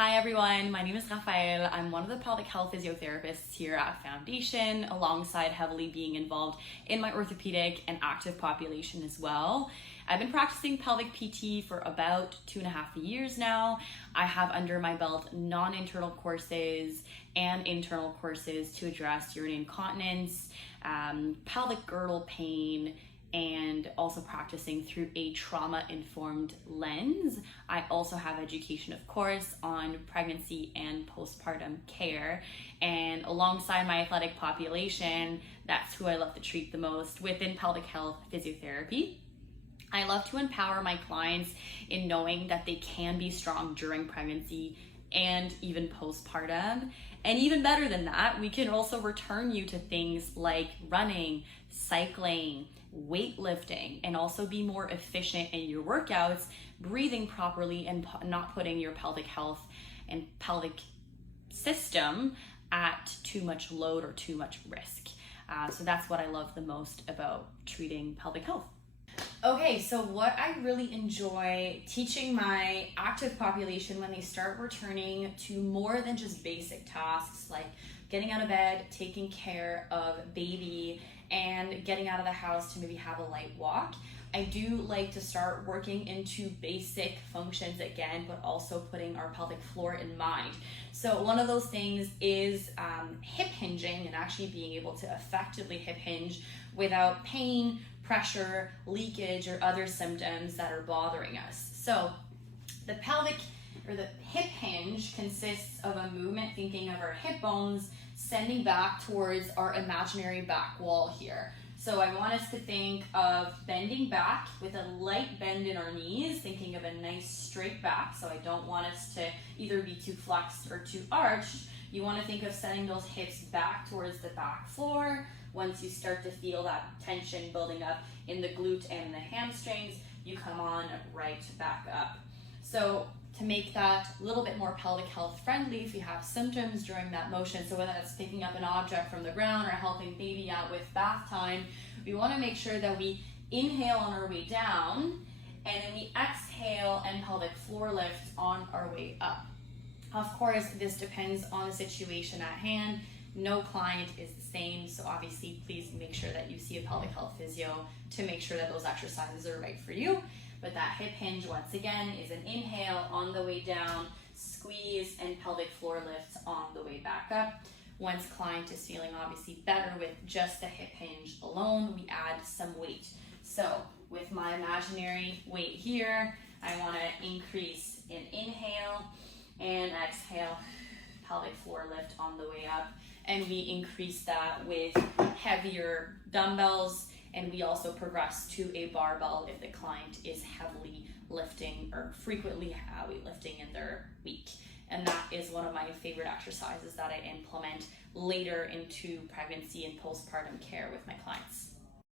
Hi everyone, my name is Raphaële. I'm one of the pelvic health physiotherapists here at Foundation, alongside heavily being involved in my orthopedic and active population as well. I've been practicing pelvic PT for about 2.5 years now. I have under my belt non-internal courses and internal courses to address urinary incontinence, pelvic girdle pain, and also practicing through a trauma-informed lens. I also have education, of course, on pregnancy and postpartum care. And alongside my athletic population, that's who I love to treat the most within pelvic health physiotherapy. I love to empower my clients in knowing that they can be strong during pregnancy and even postpartum. And even better than that, we can also return you to things like running, cycling, weightlifting, and also be more efficient in your workouts, breathing properly, and not putting your pelvic health and pelvic system at too much load or too much risk. So that's what I love the most about treating pelvic health. Okay, so what I really enjoy teaching my active population when they start returning to more than just basic tasks like getting out of bed, taking care of baby, and getting out of the house to maybe have a light walk. I do like to start working into basic functions again, but also putting our pelvic floor in mind. So one of those things is hip hinging and actually being able to effectively hip hinge without pain, pressure, leakage, or other symptoms that are bothering us. So the pelvic or the hip hinge consists of a movement thinking of our hip bones sending back towards our imaginary back wall here. So I want us to think of bending back with a light bend in our knees, thinking of a nice straight back. So I don't want us to either be too flexed or too arched. You want to think of sending those hips back towards the back floor. Once you start to feel that tension building up in the glute and the hamstrings, you come on right back up. So to make that a little bit more pelvic health friendly, if you have symptoms during that motion, so whether that's picking up an object from the ground or helping baby out with bath time, we want to make sure that we inhale on our way down and then we exhale and pelvic floor lift on our way up. Of course, this depends on the situation at hand. No client is the same, so obviously please make sure that you see a pelvic health physio to make sure that those exercises are right for you. But that hip hinge, once again, is an inhale on the way down, squeeze, and pelvic floor lift on the way back up. Once client is feeling obviously better with just the hip hinge alone, we add some weight. So with my imaginary weight here, I want to increase in inhale and exhale, pelvic floor lift on the way up. And we increase that with heavier dumbbells, and we also progress to a barbell if the client is heavily lifting or frequently weightlifting in their week. And that is one of my favorite exercises that I implement later into pregnancy and postpartum care with my clients.